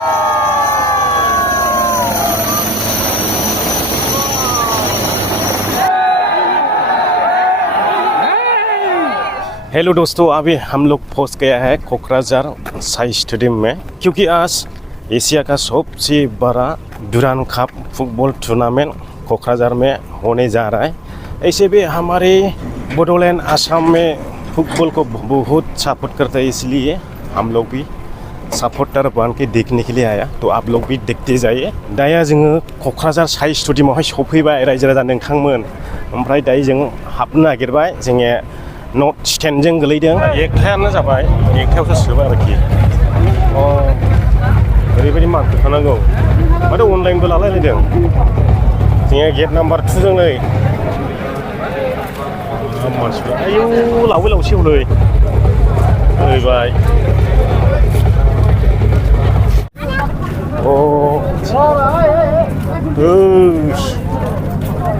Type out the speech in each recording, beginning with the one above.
Hello दोस्तों, अभी हम लोग पहुंच गया है कोकराझार साई स्टेडियम में, क्योंकि आज एशिया का सबसे बड़ा Durand cup football tournament Kokrajhar में होने जा रहा है। ऐसे भी हमारे बोडोलैंड आसाम में फुटबॉल को बहुत सपोर्ट करता है, इसलिए हम लोग भी सपोर्टर बन के देखने के लिए आया। तो आप लोग भी देखते जाइए। दाया जोङो क'क्राझार साई स्टेडियमावहाय सफैबाय रायजो राजा नोंथांमोन। ओमफ्राय दायो जों हाबनो नागिरबाय। जोङो नट स्टेन्डजों गोलैदों। एकथायानो जाबाय, एकथायावसो सोबाय आरोखि। ओरैबायदि मार्क थानांगौ। माथो अनलाइनबो लालायलायदों। जोङो गेट नाम्बार 2 जोंलै मानसिफोर आयौ लावै लावसै हलै ओरैबाय।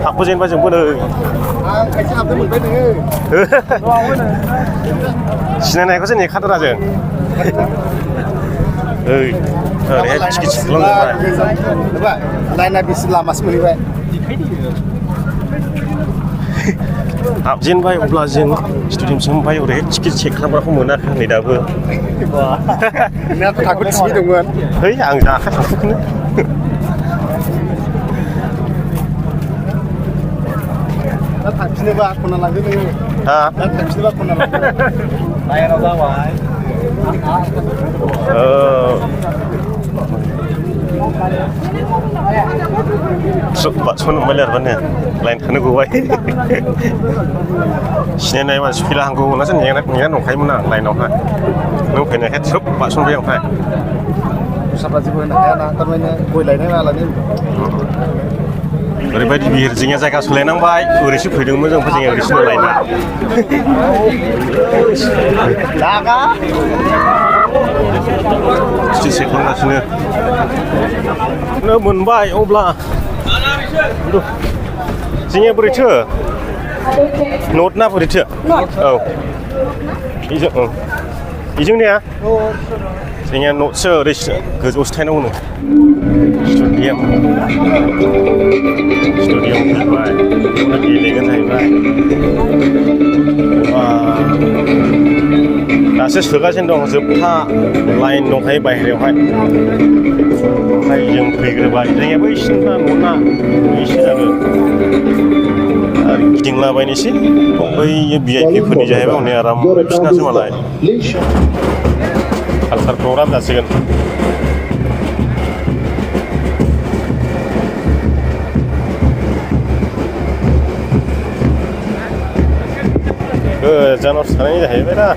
हाबबो जेनेबा जोंबो नै सिनायनायखौसो नेखादोरा जों। ओरैहाय टिकेट सिख्लांजोबबाय। लाइना बेसे लामासो मोनहैबाय। हाबजेनबाय अब्ला जों स्टेडियामसिम ओमफ्राय ओरैहाय टिकेट चेक खालामग्राखौ मोनाखै नै दाबो। नोंनाथ' थाखो टिभि दंमोन। है आं जाखा थांफुखौनो। दा थांफिनोबा खना लांदो नोङो। दा थांफिनोबा खना लांदो। लाइनाव जाबाय। बाथौनो मोनबाय आरोबानो लाइन थानो गबाय। सिनायनाय मानसि फैला हांगौ होननासो नेना दंखायोमोन आं लाइनावहाय। नों फैनायखाय थ्रोब बारसनबाय ओमफ्राय। दस्राफ्रा जेबो होनो हायाना, थारमाने गय लायनाय मालानो। ओरैबायदि बिहिर जोंनिया जायगा सोलायनांबाय। ओरैसो फैदोंमोन जों, ओमफ्राय जोङो ओरैसो लायना लागा टिकेट चेक खालामगासिनो मोनबाय। अब्ला जोंनिया बोरैथो नट ना बोरैथो? औ बेजों ने जोंनिया नटसो ओरैसो गोजौआवसो थाहैनांगौनो। स्टेडियाम फैबाय, बेयावनो गेलेगोन जाहैबाय। दासो सोगासिनो दं, जोबथा लाइन दंखायो बाहेरायावहाय। ओमफ्राय जों फैग्रोबाय। जोंनिया बैसिना न'ना बैसो जागोन। आरो गिदिंलाबायनोसै। बै VIP फोरनि जाहैबाय हनै आराम बिसिनासो मालाय कालसार प्रग्राम जासिगोन। गोजानाव थानाय जाहैबाय दा।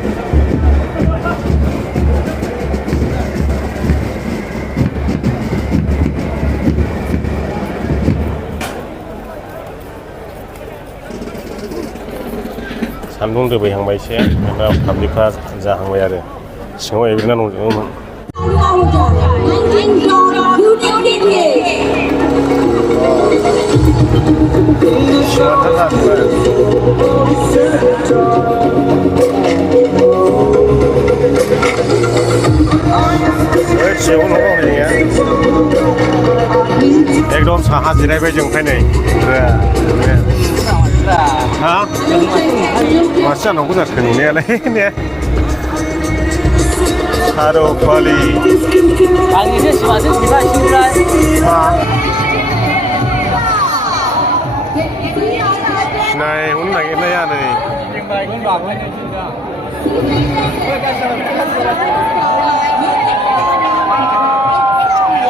सान्दुं दोबैहांबाय एसे। दा पाब्लिकफ्रा जाहांबाय आरो सिङाव एब्रेना दंजोबोमोन। एकदम साहा जिरायबाय जों ओमफ्राय नै हा मासि जानांगौ जाखो नुनायालाय ने सारौफालि सिनायहरनो नागिरनाया नै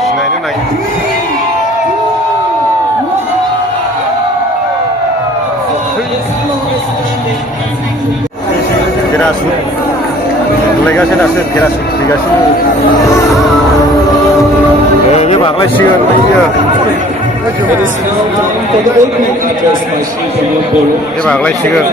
सिनायनो नागिर केरासिन लायगासिनो दासो केरासिन फैगासिनो। बे बारलायसिगोन बैयो। बे बारलायसिगोन।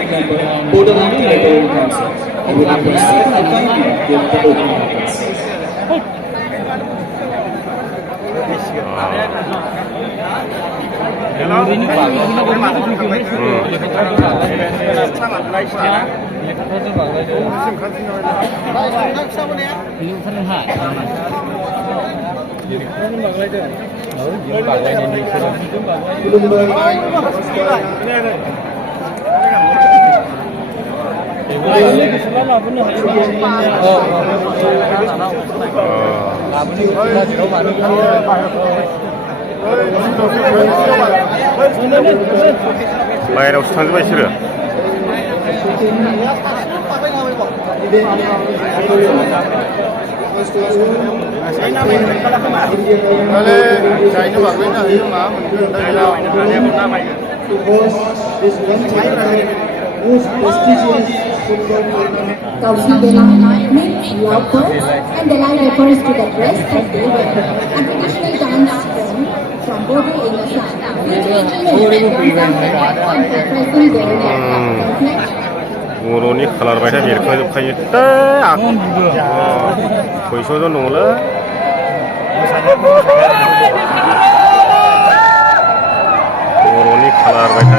बाहेरावसो थांजोब्बाय बिसोरो Kausi Delai means laughter, and Delai refers to the dress that they wear, a traditional dance form from Bodo in Assam, featuring images from expressing their conflict. बर'नि खालार बायथा बेरखांजोबखायो खयस'जन दङलै बर'नि खालार बायथा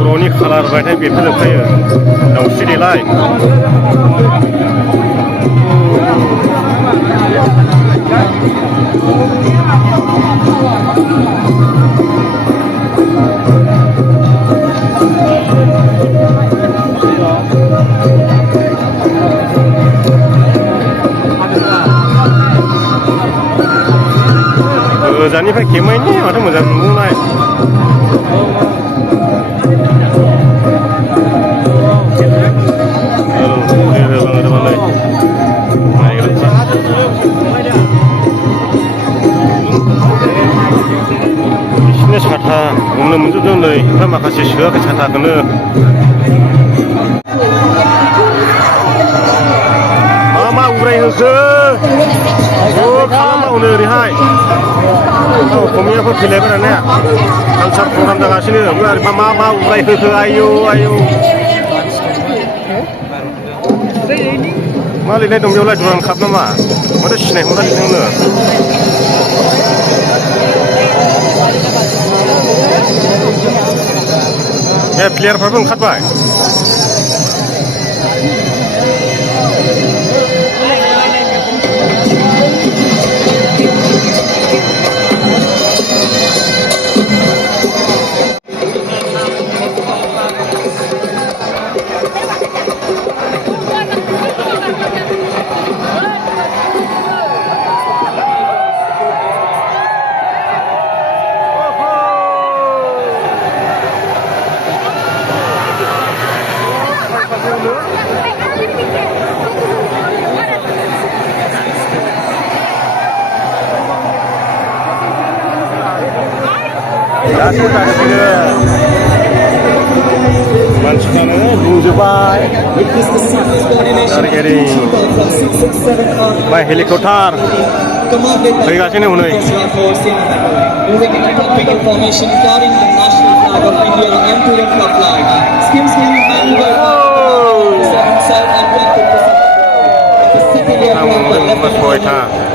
बर'नि खालार बायथाय बेरखांजोबखायो दाउस्रि देलाय गोजाननिफ्राय खेमायनि माथो मोजां नुनाय बिसिनो साथा हमनो मोनजोबदों नै ओमफ्राय माखासे सोआखै साथाखौनो मा उरायहोखो खालामबावनो ओरैहाय असमियाफोर फैलायबाय दानिया कालसार प्रग्राम जागासिनो ओमफ्राय मा उरायहोखो आयौ आयौ मा लिरनाय दं बेयावलाय दुरान काप नामा माथो सिनायहरा लिरदोंनो बे प्लेयारफ्राबो ओंखारबाय मानसिफ्रानो बुंजोब्बाय मा हेलिकप्टार फैगासिनो हनै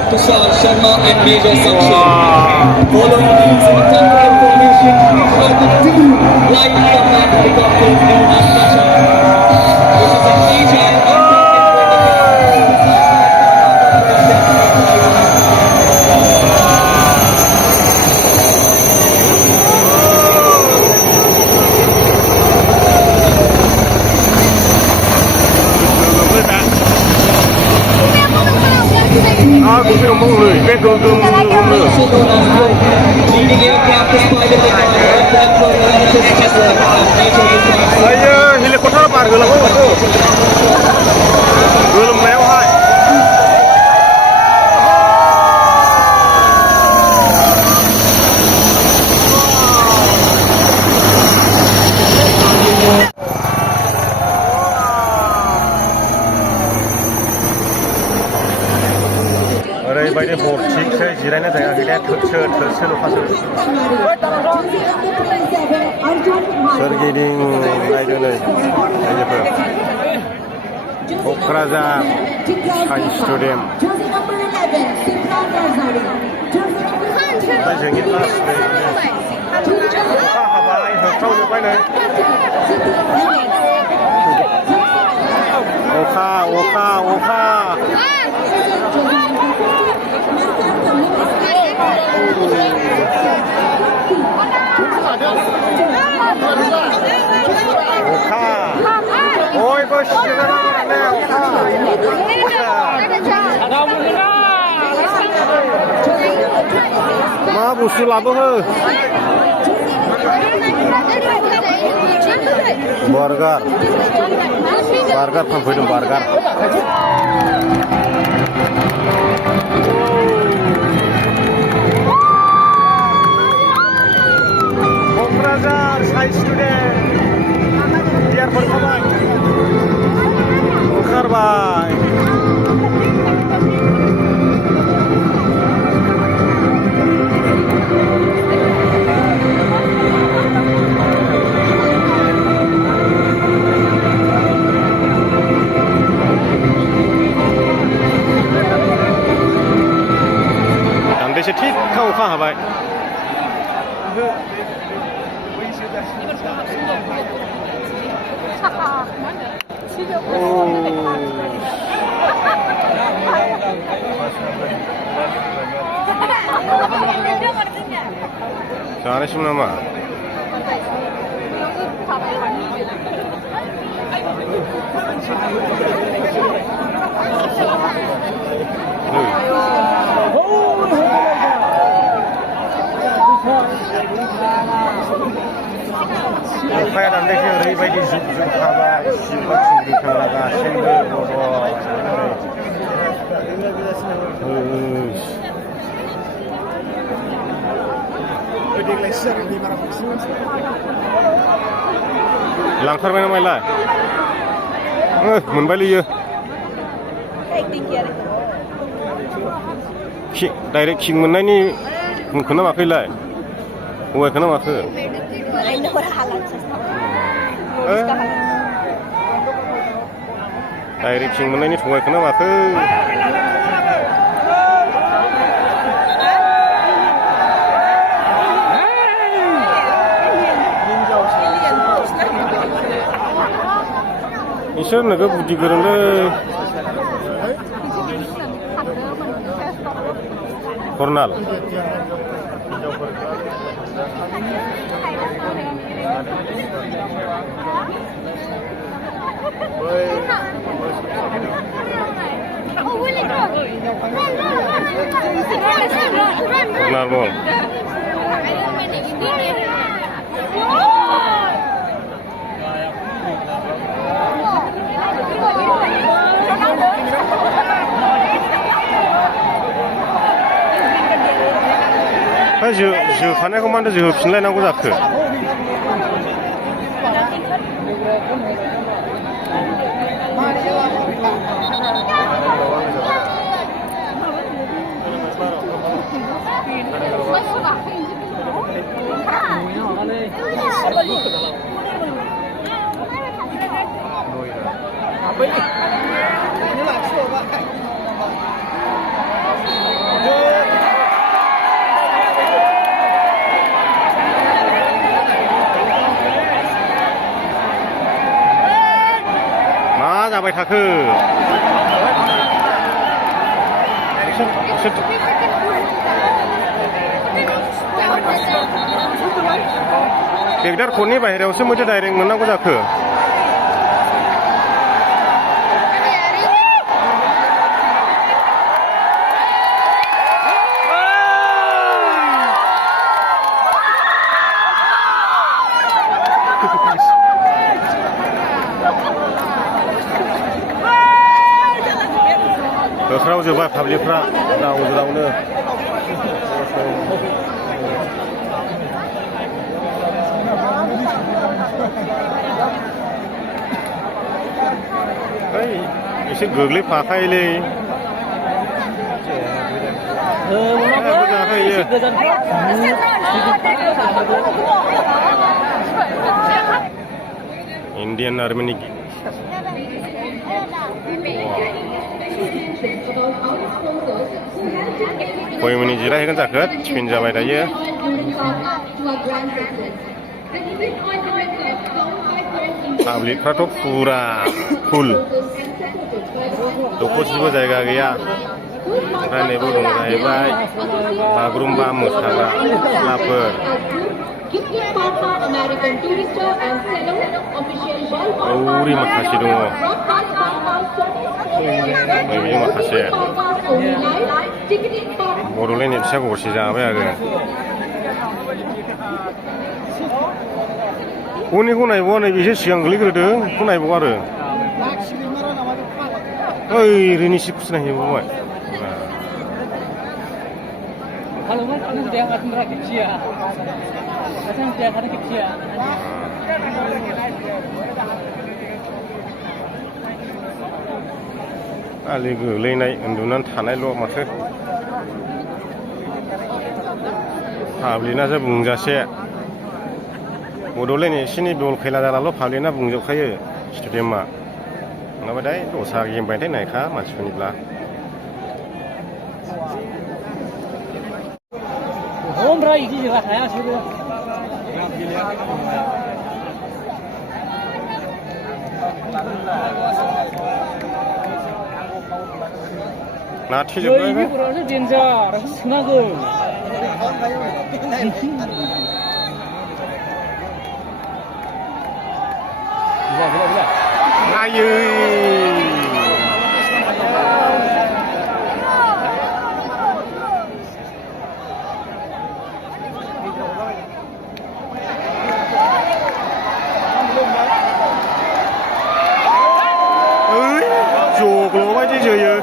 Tushar Sharma and Major Sakshay. Following these in temporary formation are the two light combat helicopters known as Tushar, which is an agile leading aircraft is piloted by the helicopter. helikopter गोलोमनायावहाय ओरैबायदि बरथिकसै जिरायनो जायगा गैया थोरसो-लखासो सोरगिदिं नायदो नै रायजोफोर क'क्राझार साइ stadium ओमफ्राय जोंनि क्लास अखा हाबाय होख्रावजोब्बाय नै अखा बयबो सिगांनो मा बुस्थु लाबोहो बार्गार फानफैदों बार्गार क'क्राझार साइ स्टेडियाम एयारपर्ट थाबाय ओंखारबाय दान्दिसे थिगखा अखा हाबाय जानायसिम नामा अखाया दान्दिसे ओरैबायदि जुब हाबाय सिबो थिंग्रिखांला गासैबो लांथारबाय ना माइलाय मोनबायलै इयो डाइरेक्ट किं मोननायनि मुंखौनो माखैलाय औवाखौनो माखो डाइरेक्ट किं मोननायनि थगायखौनो माखो इसोर नोगो बुद्धि गोरोंलै कर्नाल कर्नाल बल जोफानायखौ मानो जोफिनलायनांगौ जाखो मा जाबाय थाखो बेगदार खरनि बाहेरायावसो मोनसे डाइरेक्ट मोननांगौ जाखो होख्राव जोब्बाय पाब्लिकफ्रा ज्राव ज्रावनो एसे गोग्लैफाखायोलै Indian Army खय मिनिट जिरायहैगोन जाखो टिफिन जाबाय दायो पाब्लिकफ्राथ' फुरा फुल दखरसेबो जायगा गैया ओमफ्राय नैबो दं जाहैबाय बागुरुम्बा मोसाग्रा सिख्लाफोर औरि माखासे दङ बेबायदि माखासे बड'लेण्ड एबसुआ गरसे जाबाय आरो उननिखौ नायबावा नै बेसो सिगां गोलैग्रोदों बेखौ नायबावा आरो ओइ रिनिसिखौसो नायहैबावबाय आलि गोलैनाय उन्दुनानै थानायल' माथो पाब्लिकनासो बुंजासे बड'लेण्ड एबसुनि बल खेला जानाल' पाब्लिकना बुंजोबखायो स्टेडियामा नङाबा दाय दस्रा गेम बायथाय नायखा मानसिफोरनिब्ला नाथिजोब्बाय आयै जग्ल'बायदि जोयो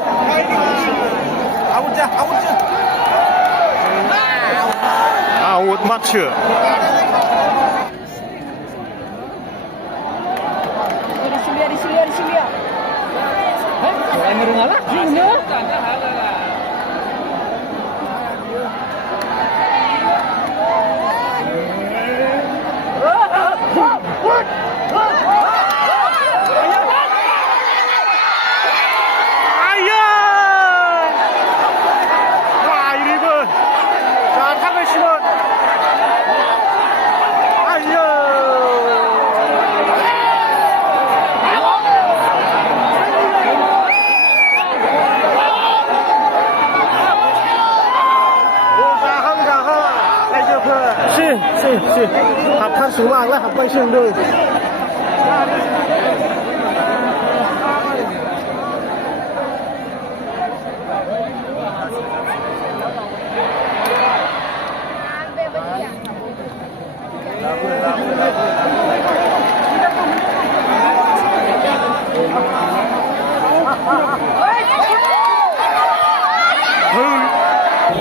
आउट माथो हाबथारसिगौमोन आंलाय हाबबायसो होनदों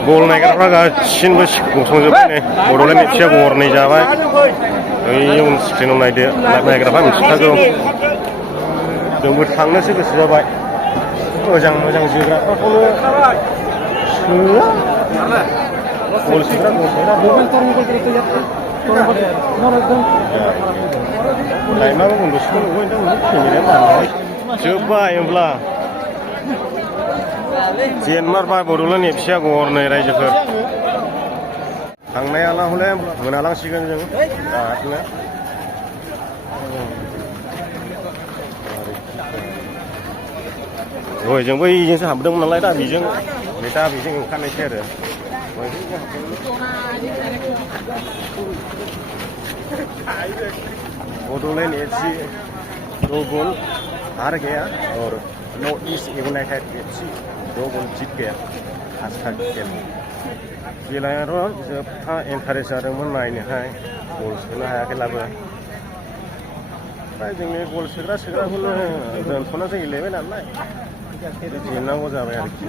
बल नायग्राफ्रा गासिनबो गसंजोब्बाय नै बड'लेण्ड एबसुआ गरनै जाबाय ओइ उन स्क्रिनाव नायदो नायग्राफ्रा मिथिखागौ जोंबो थांनोसो गोसो जाबाय मोजां मोजां जोग्राफ्राखौनो सोआ बल सोग्रा लाइमाबो बन्द'सो नुबाय दा केमेराया बारबाय जोब्बाय होमब्ला जेनमारबाय बड'लेण्ड एबसुआ गरनै रायजोफोर थांनायाला हले मोनालांसिगोन जों दानो दहाय जों बैजोंसो हाबदोंमोन नालाय दा बेजों ओंखारनायसै आरो बड'लेण्ड एबसु दो गोल हार गया और नॉर्थ ईस्ट यूनाइटेड एफसी 2 गोल जीत गया आज का गेम खेलायाथ' जोबथा इन्टारेस्ट जादोंमोन नायनोहाय गल सोनो हायाखैब्लाबो ओमफ्राय जोंनि गल सोग्राखौनो दोनथ'नासो गेलेबाय नालाय दिनांगौ जाबाय आरोखि